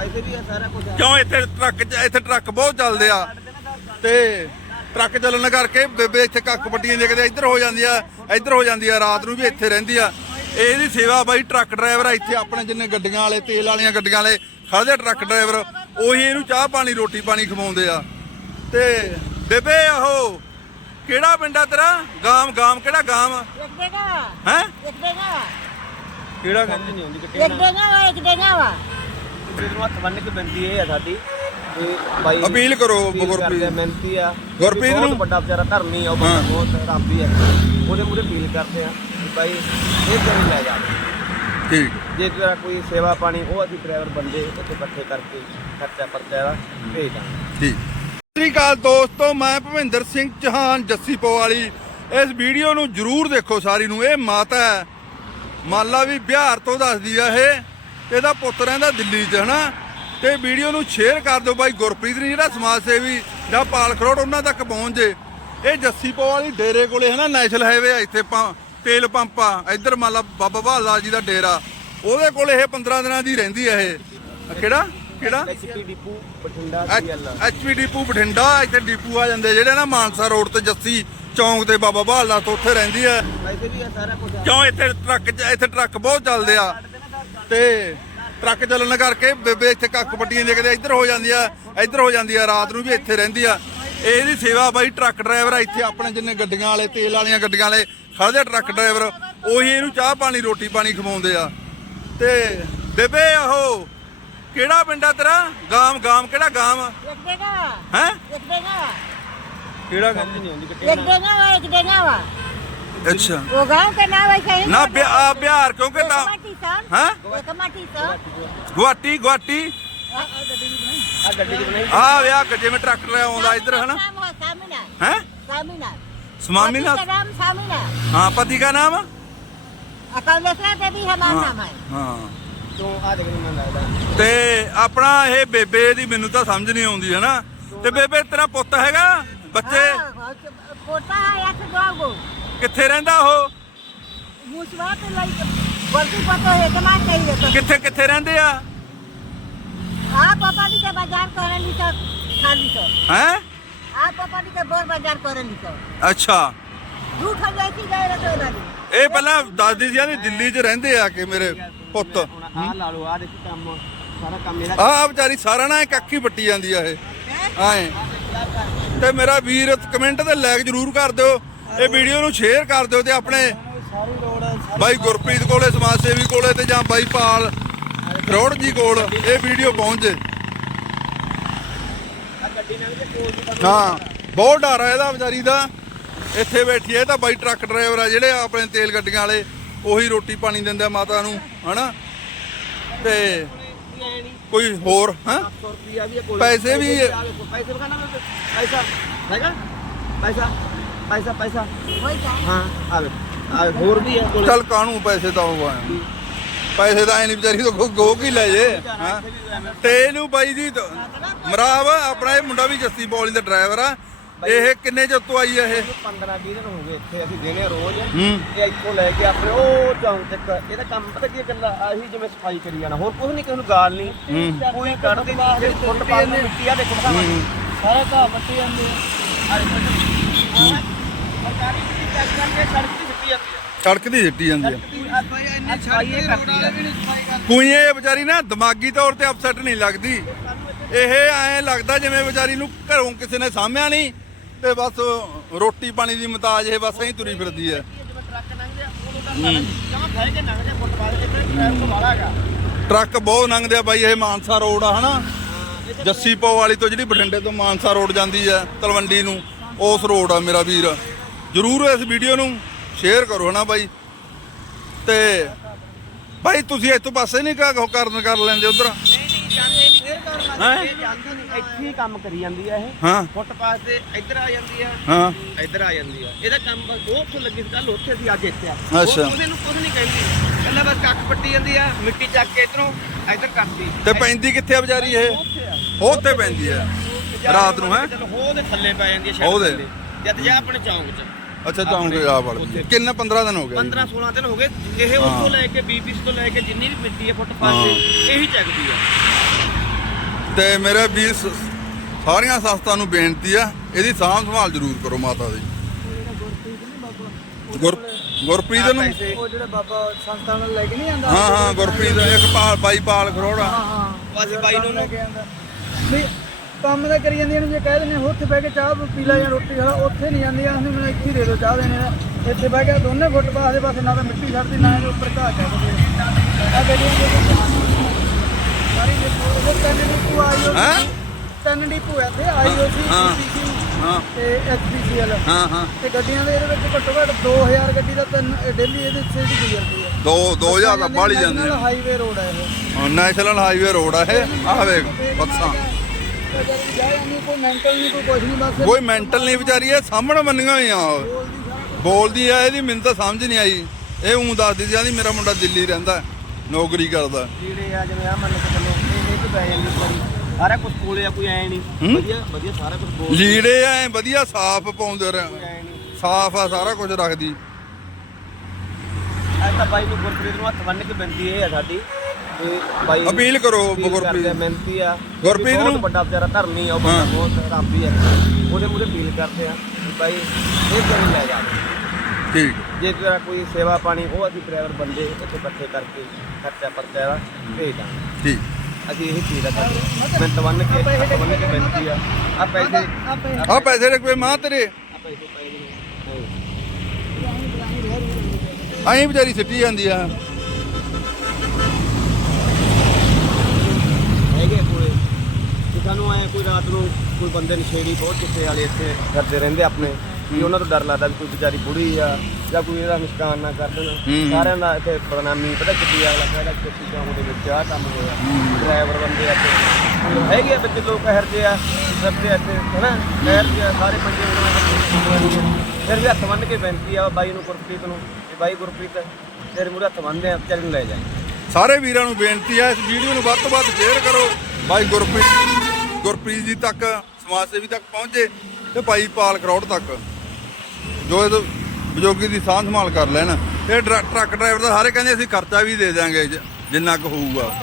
ਪੈਸੇ ਵੀ ਆ ਸਾਰਾ ਕੁਝ ਆ। ਕਿਉਂ ਇੱਥੇ ਟਰੱਕ ਇੱਥੇ ਟਰੱਕ ਬਹੁਤ ਚੱਲਦੇ ਆ? ਤੇ ਟਰੱਕ ਚੱਲਣ ਕਰਕੇ ਬੇਬੇ ਇੱਥੇ ਕੱਖ ਪੱਟੀਆਂ ਦੇ ਕਿਤੇ ਇੱਧਰ ਹੋ ਜਾਂਦੀ ਆ ਇੱਧਰ ਹੋ ਜਾਂਦੀ ਆ ਰਾਤ ਨੂੰ ਵੀ ਇੱਥੇ ਰਹਿੰਦੀ ਆ। ਇਹਦੀ ਸੇਵਾ ਬਾਈ ਟਰੱਕ ਡਰਾਈਵਰ ਆ ਇੱਥੇ ਆਪਣੇ ਜਿੰਨੇ ਗੱਡੀਆਂ ਵਾਲੇ ਤੇਲ ਵਾਲੀਆਂ ਗੱਡੀਆਂ ਵਾਲੇ ਖੜਦੇ ਟਰੱਕ ਡਰਾਈਵਰ। ਉਹੀ ਇਹਨੂੰ ਚਾਹ ਪਾਣੀ ਰੋਟੀ ਪਾਣੀ ਖਵਾਉਂਦੇ ਆ। ਤੇ ਬੇਬੇ ਉਹ ਕਿਹੜਾ ਪਿੰਡ ਆ ਤੇਰਾ? ਗਾਮ ਗਾਮ ਕਿਹੜਾ ਗਾਮ? ਇੱਕ ਦੇਗਾ ਹੈ? ਇੱਕ ਦੇਗਾ ਕਿਹੜਾ ਸਮਝ ਨਹੀਂ ਕਿ ਇੱਕ ਵਾ ਇੱਕ ਦੇਗਾ ਵਾ। ਵੀਰ ਨੂੰ ਹੱਥ ਬੰਨ ਕੇ ਬੇਨਤੀ ਇਹ ਆ ਸਾਡੀ ਕਿ ਬਾਈ ਅਪੀਲ ਕਰੋ ਅਪੀਲ ਕਰਦੇ ਆ, ਗੁਰਪ੍ਰੀਤ ਮਿਹਨਤੀ ਆ। ਗੁਰਪ੍ਰੀਤ ਬਹੁਤ ਨੂੰ? ਵੱਡਾ ਵਿਚਾਰਾ ਧਰਮੀ ਆ ਉਹ ਬੰਦਾ ਹਾਂ। ਬਹੁਤ ਰੱਬੀ ਆ। ਉਹਦੇ ਮੂਹਰੇ ਅਪੀਲ ਕਰਦੇ ਆ ਕਿ ਬਾਈ ਇਹ ਕਰੀ ਲੈ ਜਾ। ਠੀਕ। ਜੇ ਤੇਰਾ ਕੋਈ ਸੇਵਾ ਪਾਣੀ ਉਹ ਅਸੀਂ ਡਰਾਈਵਰ ਬੰਦੇ ਇੱਥੇ ਇਕੱਠੇ ਕਰਕੇ ਖਰਚਾ ਪਰਚਾ ਦਾ ਭੇਜ ਦਾਂਗੇ। ਠੀਕ। ਸਤਿ ਸ਼੍ਰੀ ਅਕਾਲ ਦੋਸਤੋ ਮੈਂ ਭਵਿੰਦਰ ਸਿੰਘ ਚੌਹਾਨ ਜੱਸੀ ਪੋਵਾਲੀ। ਇਸ ਵੀਡੀਓ ਨੂੰ ਜਰੂਰ ਦੇਖੋ ਸਾਰੀ ਨੂੰ। ਇਹ ਮਾਤਾ ਹੈ। ਮੰਨ ਲਾ ਵੀ ਬਿਹਾਰ ਤੋਂ ਦੱਸਦੀ ਆ ਇਹ। ਇਹਦਾ ਪੁੱਤ ਰਹਿੰਦਾ ਦਿੱਲੀ 'ਚ ਹਨਾ? ਤੇ ਵੀਡੀਓ ਨੂੰ ਸ਼ੇਅਰ ਕਰ ਦਿਓ ਬਾਈ ਗੁਰਪ੍ਰੀਤ ਨੇ ਜਿਹੜਾ ਸਮਾਜ ਸੇਵੀ ਜਾਂ ਪਾਲ ਖਰੋੜ ਉਹਨਾਂ ਤੱਕ ਪਹੁੰਚ ਜੇ। ਇਹ ਜੱਸੀ ਪੋਵਾਲੀ ਡੇਰੇ ਕੋਲੇ ਹਨਾ? ਨੈਸ਼ਨਲ ਹਾਈਵੇ ਆ ਇੱਥੇ ਪੰ- ਤੇਲ ਪੰਪ ਆ। ਇੱਧਰ ਮੰਨ ਲਾ ਬਾਬਾ ਬਹਾਦਰ ਜੀ ਦਾ ਡੇਰਾ। ਉਹਦੇ ਕੋਲੇ ਇਹ 15 ਦਿਨਾਂ ਦੀ ਰਹਿੰਦੀ ਆ ਇਹ। ਕਿਹੜਾ? ਕਿਹੜਾ? HP depot Bathinda CL HP depot Bathinda ਇੱਥੇ ਡੀਪੂ ਆ ਜਾਂਦੇ ਜਿਹੜੇ ਨਾ ਮਾਨਸਾ ਰੋਡ ਤੇ ਜੱਸੀ ਚੌਂਕ ਤੇ ਬਾਬਾ ਬਹਾਲਾ ਤੋਂ ਉੱਥੇ ਰਹਿੰਦੀ ਆ। ਪੈਸੇ ਵੀ ਆ ਸਾਰਾ ਕੁਝ ਆ। ਕਿਉਂ? ਇੱਥੇ ਟਰੱਕ ਇੱਥੇ ਟਰੱਕ ਬਹੁਤ ਚੱਲਦੇ ਆ। ਤੇ ਟਰੱਕ ਚੱਲਣ ਕਰਕੇ ਬੇਬੇ ਇੱਥੇ ਕੱਕ ਪੱਟੀਆਂ ਦੇ ਕਦੇ ਇੱਧਰ ਹੋ ਜਾਂਦੀ ਆ ਇੱਧਰ ਹੋ ਜਾਂਦੀ ਆ ਰਾਤ ਨੂੰ ਵੀ ਇੱਥੇ ਰਹਿੰਦੀ ਆ। ਇਹਦੀ ਸੇਵਾ ਬਾਈ ਟਰੱਕ ਡਰਾਈਵਰ ਇੱਥੇ ਆਪਣੇ ਜਿੰਨੇ ਗੱਡੀਆਂ ਵਾਲੇ ਤੇਲ ਵਾਲੀਆਂ ਗੱਡੀਆਂ ਵਾਲੇ ਖੜਦੇ ਟਰੱਕ ਡਰਾਈਵਰ ਉਹੀ ਇਹਨੂੰ ਚਾਹ ਪਾਣੀ ਰੋਟੀ ਪਾਣੀ ਖਵਾਉਂਦੇ ਆ। ਤੇ ਬੇਬੇ ਆਹੋ ਕਿਹੜਾ ਪਿੰਡ ਆ ਤੇਰਾ? ਗਾਮ ਗਾਮ ਕਿਹੜਾ ਗਾਮ? ਹੈ? ਕਿਹੜਾ ਗਾਮ? ਨਹੀਂ ਹੁੰਦੀ ਇੱਕ ਡੇਗਾ ਵਾ ਇੱਕ ਡੇਗਾ ਵਾ। वा ਅੱਛਾ वो गांव का नाम ऐसा ही ਨਾ ਬਿ- ਆ ਬਿਹਾਰ ਕਿਉਂਕਿ ਤਾਂ कमाटी सन ਹਾਂ एक कमाटी सन ਗੁਆਟੀ ਗੁਆਟੀ ਆ ਗੱਡੀ ਚ ਬਣਾਈ ਆ ਵਿਆਹ ਜਿਵੇਂ ਟਰੱਕ ਲੈ ਆਉਂਦਾ ਇੱਧਰ ਹਨਾ नाम है सामिना ਹੈ सामिना ਸਮਾਮੀ पति ਨਾਲ का नाम सामिना ਹਾਂ ਪਤੀ ਦਾ ਨਾਮ अकौलेश्वर देवी हमारा नाम है ਹਾਂ ਤੂੰ ਆ ਦੇਖ ਮੈਨੂੰ ਲੱਗਦਾ ਤੇ ਆਪਣਾ ਇਹ ਬੇਬੇ ਦੀ ਮੈਨੂੰ ਤਾਂ ਸਮਝ ਨਹੀਂ ਆਉਂਦੀ ਹਨਾ ਤੇ ਬੇਬੇ ਤੇਰਾ ਪੁੱਤ ਹੈਗਾ ਬੱਚੇ हाँ, पोता है एक दो गो ਕਿੱਥੇ ਰਹਿੰਦਾ ਉਹ? ਮੁਸਵਾ ਤੇ ਲਈ ਵਰਦੀ ਪਤਾ ਹੈ ਕਿ ਨਾ ਕਹੀ ਹੈ ਕਿੱਥੇ ਕਿੱਥੇ ਰਹਿੰਦੇ ਆ? ਆ ਪਾਪਾ ਜੀ ਕੇ ਬਾਜ਼ਾਰ ਕਰਨ ਲਈ ਤਾਂ ਖਾਲੀ ਤੋਂ। ਹੈ? ਆ ਪਾਪਾ ਜੀ ਕੇ ਬੋਰ ਬਾਜ਼ਾਰ ਕਰਨ ਲਈ ਤਾਂ। ਅੱਛਾ। ਝੂਠ ਹੋ ਜਾਈ ਸੀ ਗਏ ਰਸੋਈ ਨਾਲ ਇਹ ਪਹਿਲਾਂ ਦੱਸਦੀ ਸੀ ਆਂਦੀ ਦਿੱਲੀ 'ਚ ਰਹਿੰਦੇ ਆ ਕਿ ਮੇਰੇ ਪੁੱਤ? ਆ ਲਾ ਲਓ ਆ ਦੇਖੀ ਕੰਮ ਸਾਰਾ ਕੰਮ ਇਹਦਾ ਆ ਵਿਚਾਰੀ ਸਾਰਾ ਨਾ ਕੱਖੀ ਪੱਟੀ ਜਾਂਦੀ ਆ ਇਹ। ਆਏ। ਤੇ ਮੇਰਾ ਵੀਰ ਕਮੈਂਟ ਤੇ ਲਾਈਕ ਜ਼ਰੂਰ ਕਰ ਦਿਓ। ਇਹ ਵੀਡੀਓ ਨੂੰ ਸ਼ੇਅਰ ਕਰ ਦਿਓ ਤੇ ਆਪਣੇ ਬਾਈ ਗੁਰਪ੍ਰੀਤ ਕੋਲੇ ਸਮਾਜ ਸੇਵੀ ਕੋਲੇ ਤੇ ਜਾਂ ਬਾਈ ਪਾਲ ਕਰੋੜ ਜੀ ਕੋਲ ਇਹ ਵੀਡੀਓ ਪਹੁੰਚ। ਜੇ ਹਾਂ, ਬਹੁਤ ਡਰ ਆ ਇਹਦਾ ਵਿਚਾਰੀ ਦਾ। ਇੱਥੇ ਬੈਠੀ ਹੈ ਤਾਂ ਬਾਈ ਟਰੱਕ ਡਰਾਈਵਰ ਆ, ਜਿਹੜੇ ਆਪਣੇ ਤੇਲ ਗੱਡੀਆਂ ਵਾਲੇ, ਉਹੀ ਰੋਟੀ ਪਾਣੀ ਦਿੰਦੇ ਮਾਤਾ ਨੂੰ, ਹਨਾ? ਤੇ ਕੋਈ ਹੋਰ, ਹਾਂ? ਪੈਸੇ ਵੀ- ਪੈਸੇ ਹੈਗਾ? ਪੈਸਾ? ਪੈਸਾ ਪੈਸਾ। ਹੋਈ ਹਾਂ ਆ ਲਓ। ਆ ਹੋਰ ਵੀ ਹੈ ਕੋਲੇ। ਚੱਲ ਕਾਹਨੂੰ ਪੈਸੇ ਤਾਂ ਉਹ ਆਏ ਪੈਸੇ ਤਾਂ ਐ ਨਹੀਂ ਵਿਚਾਰੀ ਤੋਂ ਗੋ ਕੀ ਲੈ ਜੇ ਹਾਂ। ਤੇ ਇਹਨੂੰ ਬਾਈ ਜੀ ਮਰਾਵ ਆਪਣਾ ਇਹ ਮੁੰਡਾ ਵੀ ਜੱਸੀ ਬੋਲੀ ਦਾ ਡਰਾਈਵਰ ਆ। ਇਹ ਕਿੰਨੇ ਚ ਉੱਤੋਂ ਆਈ ਇਹ? 15 20 ਦਿਨ ਹੋ ਗਏ ਇੱਥੇ ਅਸੀਂ ਦੇਨੇ ਰੋਜ਼। ਹੂੰ। ਇਹ ਇੱਥੋਂ ਲੈ ਕੇ ਆਪਣੇ ਉਹ ਚੌਂਕ ਤੱਕ। ਇਹਦਾ ਕੰਮ ਪਤਾ ਕੀ ਕਰਦਾ ਆਹੀ ਜਿਵੇਂ ਸਫ਼ਾਈ ਕਰੀ ਜਾਣਾ। ਹੋਰ ਕੁਝ ਨਹੀਂ ਕਿਸੇ ਨੂੰ ਗਾਲ ਨਹੀਂ ਚੱਕ ਕਰਕੇ ਸੜਕ ਤੇ ਸਿੱਟੀ ਜਾਂਦੀ ਆ। ਸੜਕ ਦੀ ਸਿੱਟੀ ਜਾਂਦੀ ਆ। ਇੰਨੀ ਸਫ਼ਾਈ ਇਹ ਕਰਦੀ ਆ। ਕੋਈ ਇਹ ਵਿਚਾਰੀ ਨਾ ਦਿਮਾਗੀ ਤੌਰ ਤੇ ਅਪਸੈਟ ਨਹੀਂ ਲੱਗਦੀ। ਇਹ ਐਂ ਲੱਗਦਾ ਜਿਵੇਂ ਵਿਚਾਰੀ ਨੂੰ ਘਰੋਂ ਕਿਸੇ ਨੇ ਸਾਂਭਿਆ ਨਹੀਂ ਤੇ ਬਸ ਰੋਟੀ ਪਾਣੀ ਦੀ ਮਤਾਜ ਇਹ ਬਸ ਐਂ ਤੁਰੀ ਫਿਰਦੀ ਹੈ ਜਿਵੇਂ ਟਰੱਕ ਲੰਘਦੇ ਆ ਉਹਨੂੰ ਤਾਂ ਜਮਾ ਫੈ ਕੇ ਲੰਘਦੇ ਫੁੱਟਪਾਥ ਤੇ ਟ੍ਰੈਫਿਕ ਤੋਂ ਬਾਹਰ ਹੈਗਾ ਟਰੱਕ ਬਹੁਤ ਲੰਘਦੇ ਆ ਬਾਈ ਇਹ ਮਾਨਸਾ ਰੋਡ ਆ ਹਨਾ? ਜੱਸੀ ਪੋ ਵਾਲੀ ਤੋਂ ਜਿਹੜੀ ਬਠਿੰਡੇ ਤੋਂ ਮਾਨਸਾ ਰੋਡ ਜਾਂਦੀ ਹੈ ਤਲਵੰਡੀ ਨੂੰ ਉਸ ਰੋਡ ਆ ਮੇਰਾ ਵੀਰ। ਜਰੂਰ ਇਸ ਵੀਡੀਓ ਨੂੰ ਸ਼ੇਅਰ ਕਰੋ ਹਨਾ ਬਾਈ ਤੇ ਬਾਈ ਤੁਸੀਂ ਇੱਥੋਂ ਪਾਸੇ ਨਹੀਂ ਕਾ ਕਰਨ ਕਰ ਲੈਂਦੇ ਉਧਰ ਜਾਂਦੇ ਹੈਂ? ਇੱਥੇ ਹੀ ਕੰਮ ਕਰੀ ਆ ਇਹ ਹਾਂ ਫੁੱਟਪਾਥ ਤੇ ਇੱਧਰ ਆ ਜਾਂਦੀ ਆ ਹਾਂ ਇੱਧਰ ਆ ਜਾਂਦੀ ਆ ਇਹਦਾ ਕੰਮ ਬਸ ਉਹ ਉੱਥੋਂ ਲੱਗੀ ਸੀ ਕੱਲ ਉੱਥੇ ਸੀ ਅੱਜ ਇੱਥੇ ਆ ਅੱਛਾ। ਉਹ- ਉਹਦੇ ਨੂੰ ਕੁਝ ਨਹੀਂ ਕਹਿੰਦੀ ਕੱਲਾ ਬਸ ਕੱਖ ਪੱਟੀ ਜਾਂਦੀ ਆ ਮਿੱਟੀ ਚੱਕ ਕੇ ਇਧਰੋਂ ਇੱਧਰ ਕਰਦੀ ਤੇ ਪੈਂਦੀ ਕਿੱਥੇ ਆ ਵਿਚਾਰੀ ਇਹ ਉੱਥੇ ਆ ਉਹ ਉੱਥੇ ਪੈਂਦੀ ਹੈ ਰਾਤ ਨੂੰ ਹੈ ਚਲੋ ਉਹਦੇ ਥੱਲੇ ਪੈ ਜਾਂਦੀ ਆ ਸ਼ਾਇਦ ਉਹਦੇ? ਥੱਲੇ। ਜਦ ਜਾ ਆਪਣੇ ਚੌਂਕ 'ਚ ਅੱਛਾ ਚੌਂਕ ਆ ਵੜਦੀ ਹੈ ਕਿੰਨੇ? 15 ਦਿਨ ਹੋ ਗਏ। 15 16 ਦਿਨ ਹੋ ਗਏ। ਇਹ ਉੱਥੋਂ ਲੈ ਕੇ ਬੀਬੀਸ ਤੋਂ ਲੈ ਕੇ ਜਿੰਨੀ ਵੀ ਮਿੱਟੀ ਹੈ ਫੁੱਟਪਾਥ ਤੇ ਇਹੀ ਚੱਕਦੀ ਆ। ਤੇ ਮੇਰੇ ਸ- ਸਾਰੀਆਂ ਸੰਸਥਾ ਨੂੰ ਬੇਨਤੀ ਆ ਇਹਦੀ ਸਾਂਭ ਸੰਭਾਲ ਜ਼ਰੂਰ ਕਰੋ ਮਾਤਾ ਦੀ। ਗੁਰ ਗੁਰਪ੍ਰੀਤ ਨੂੰ ਉਹ ਜਿਹੜਾ ਬਾਬਾ ਸੰਸਥਾ ਨਾਲ ਲੈ ਕੇ ਨਹੀਂ ਆਂਦਾ ਹਾਂ ਹਾਂ ਗੁਰਪ੍ਰੀਤ ਇੱਕ ਪਾਲ ਬਾਈ ਪਾਲ ਖਰੋੜਾ। ਹਾਂ ਅਸੀਂ ਬਾਈ ਨੂੰ ਲੈ ਕੇ ਆਂਦਾ। ਨਹੀਂ ਕੰਮ ਤਾਂ ਕਰੀ ਜਾਂਦੀਆਂ ਨੇ ਜੇ ਕਹਿ ਦਿੰਦੇ ਉੱਥੇ ਬਹਿ ਕੇ ਚਾਹ ਪੀ ਲੈ ਜਾਂ ਰੋਟੀ ਖਾ ਲਾ, ਉੱਥੇ ਨਹੀਂ ਜਾਂਦੀਆਂ ਅਸੀਂ ਮੈਨੂੰ ਇੱਥੇ ਹੀ ਦੇ ਦਿਓ ਚਾਹ ਦੇਣੇ ਆ। ਇੱਥੇ ਬਹਿ ਕੇ ਦੋਨੇ ਫੁੱਟ ਪਾਸ ਦੇ ਪਾਸੇ ਨਾ ਤਾਂ ਮਿੱਟੀ ਛੱਡਦੀ ਨਾ ਇਹਦੇ ਉੱਪਰ ਘਾਹ ਚੱਕਦੇ ਆ ਗੱਡੀਆਂ ਦੇ ਸਾਰੀ ਦੇਖੋ ਉਹ ਤਿੰਨ ਡਿਪੂ ਆਈ ਹੋ ਹੈਂ? ਤਿੰਨ ਡਿਪੂ ਇੱਥੇ ਆਈ ਹੋ ਸੀ ਹਾਂ। ਹਾਂ। ਤੇ ਐਚਪੀਸੀਐਲ ਹਾਂ ਹਾਂ। ਤੇ ਗੱਡੀਆਂ ਦੇ ਇਹਦੇ ਵਿੱਚ ਘੱਟੋ ਘੱਟ 2000 ਗੱਡੀ ਦਾ ਤਿੰਨ ਡੇਲੀ ਇਹਦੇ ਵਿੱਚ ਦੀ ਗੁਜ਼ਰਦੀ ਹੈ। ਦੋ 2000 ਦਾ ਬਾਲੀ ਜਾਂਦੀ ਆ ਹਾਈਵੇ ਰੋਡ ਹੈ ਇਹ। ਨੈਸ਼ਨਲ ਹਾਈਵੇ ਰੋਡ ਆ ਇਹ। ਆਹ ਵੇਖ ਬੱਸਾਂ। ਨਹੀਂ ਕੋਈ ਮੈਂਟਲ ਨਹੀਂ ਕੋਈ ਕੁਝ ਨਹੀਂ ਬਸ ਕੋਈ ਮੈਂਟਲ ਨਹੀਂ ਵਿਚਾਰੀ ਇਹ ਸਾਹਮਣੇ ਮੰਨੀਆਂ ਹੋਈਆਂ ਉਹ। ਬੋਲਦੀ ਸਾਰਾ ਆ ਇਹਦੀ ਮੈਨੂੰ ਤਾਂ ਸਮਝ ਨਹੀਂ ਆਈ। ਇਹ ਉਂ ਦੱਸਦੀ ਸੀ ਆਂਦੀ ਮੇਰਾ ਮੁੰਡਾ ਦਿੱਲੀ ਰਹਿੰਦਾ ਨੌਕਰੀ ਕਰਦਾ। ਜਿਹੜੇ ਆ ਜਿਵੇਂ ਆ ਮੰਨ ਕੇ ਚੱਲੋ ਇਹ ਇਹ ਪੈ ਜਾਂਦੀ ਵਾਰੀ ਸਾਰਾ। ਕੁਝ ਕੋਲੇ ਆ ਕੋਈ ਐ ਨਹੀਂ। ਹੂੰ? ਵਧੀਆ ਵਧੀਆ ਸਾਰਾ ਕੁਝ ਬੋਲ ਲੀੜੇ ਐ ਵਧੀਆ ਸਾਫ਼ ਪਾਉਂਦੇ ਰਹਿ ਐ ਨਹੀਂ। ਸਾਫ਼ ਆ ਸਾਰਾ ਕੁਝ ਰੱਖਦੀ। ਅੱਜ ਤਾਂ ਬਾਈ ਨੂੰ ਗੁਰਪ੍ਰੀਤ ਨੂੰ ਹੱਥ ਬੰਨ ਕੇ ਬੇਨਤੀ ਇਹ ਆ ਸਾਡੀ। ਤੇ ਬਾਈ ਅਪੀਲ ਕਰੋ ਗੁਰਪ੍ਰੀਤ ਆ, ਮਿਹਨਤੀ ਆ ਗੁਰਪ੍ਰੀਤ ਬਹੁਤ ਨੂੰ- ਵੱਡਾ ਵਿਚਾਰਾ ਧਰਮੀ ਆ ਉਹ ਬੰਦਾ ਹਾਂ। ਬਹੁਤ ਰੱਬੀ ਆ। ਉਹਦੇ ਮੂਰੇ ਅਪੀਲ ਕਰਦੇ ਆ ਬਾਈ ਇਹ ਕਰੀ ਲੈ ਜਾ। ਠੀਕ। ਜੇ ਤੇਰਾ ਕੋਈ ਸੇਵਾ ਪਾਣੀ ਉਹ ਅਸੀਂ ਡਰਾਈਵਰ ਬੰਦੇ ਇੱਥੇ ਇਕੱਠੇ ਕਰਕੇ ਖਰਚਾ ਪਰਚਾ ਦਾ ਭੇਜ ਦਾਂਗੇ। ਠੀਕ। ਅਸੀਂ ਇਹ ਚੀਜ਼ ਦਾ ਕਰਦੇ ਮਿੰਟ ਬੰਨ ਕੇ ਬੰਨ ਕੇ ਬੇਨਤੀ ਆ ਆ ਪੈਸੇ ਆਪੇ ਆ ਪੈਸੇ ਰੱਖਵੇ ਮਾਂ ਤੇਰੇ? ਆ ਪੈਸੇ ਪਏ ਨੇ ਐਂ ਵਿਚਾਰੀ ਸਿੱਟੀ ਜਾਂਦੀ ਆ। ਹੈਗੇ ਕੋਲੇ। ਕਿ ਸਾਨੂੰ ਐ ਕੋਈ ਰਾਤ ਨੂੰ ਕੋਈ ਬੰਦੇ ਨਸ਼ੇੜੀ ਬਹੁਤ ਕਿਸੇ ਵਾਲੇ ਇੱਥੇ ਕਰਦੇ ਰਹਿੰਦੇ ਆਪਣੇ। ਵੀ ਉਹਨਾਂ ਤੋਂ ਡਰ ਲੱਗਦਾ ਵੀ ਕੋਈ ਵਿਚਾਰੀ ਬੁੜੀ ਆ ਜਾਂ ਕੋਈ ਇਹਦਾ ਨਿਸ਼ਕਾਨ ਨਾ ਕਰ ਦੇਣ। ਸਾਰਿਆਂ ਦਾ ਇੱਥੇ ਬਦਨਾਮੀ ਪਤਾ ਕਿੱਦੀ ਆ ਲੱਗਦਾ ਕਿ ਚੌਂਕ ਦੇ ਵਿੱਚ ਆਹ ਕੰਮ ਹੋਇਆ। ਡਰਾਈਵਰ ਬੰਦੇ ਆ ਇੱਥੇ। ਹੈਗੇ ਆ ਵਿੱਚ ਲੋਕ ਹਰਦੇ ਆ ਕਰਦੇ ਇੱਥੇ ਹਨਾ? ਆ ਸਾਰੇ ਉਹਨਾਂ ਦੇ ਫਿਰ ਵੀ ਹੱਥ ਬੰਨ ਕੇ ਬੇਨਤੀ ਆ ਬਾਈ ਨੂੰ ਗੁਰਪ੍ਰੀਤ ਨੂੰ ਵੀ ਬਾਈ ਗੁਰਪ੍ਰੀਤ ਤੇਰੇ ਮੂਹਰੇ ਹੱਥ ਬੰਨਦੇ ਆ ਚੱਲ ਨੂੰ ਲੈ ਜਾਏ ਸਾਰੇ ਵੀਰਾਂ ਨੂੰ ਬੇਨਤੀ ਹੈ, ਇਸ ਵੀਡੀਓ ਨੂੰ ਵੱਧ ਤੋਂ ਵੱਧ ਸ਼ੇਅਰ ਕਰੋ। ਭਾਈ ਗੁਰਪ੍ਰੀਤ ਗੁਰਪ੍ਰੀਤ ਜੀ ਤੱਕ, ਸਮਾਜ ਸੇਵੀ ਤੱਕ ਪਹੁੰਚੇ ਤੇ ਭਾਈ ਪਾਲ ਕਰੌੜ ਤੱਕ। ਜੋ ਇਹ ਬਜੋਗੀ ਦੀ ਸਾਂਭ ਸੰਭਾਲ ਕਰ ਲੈਣ। ਇਹ ਡਰਾ- ਟਰੱਕ ਡਰਾਈਵਰ ਦਾ ਸਾਰੇ ਕਹਿੰਦੇ ਅਸੀਂ ਖਰਚਾ ਵੀ ਦੇ ਦਿਆਂਗੇ ਜਿੰਨਾ ਕੁ ਹੋਊਗਾ।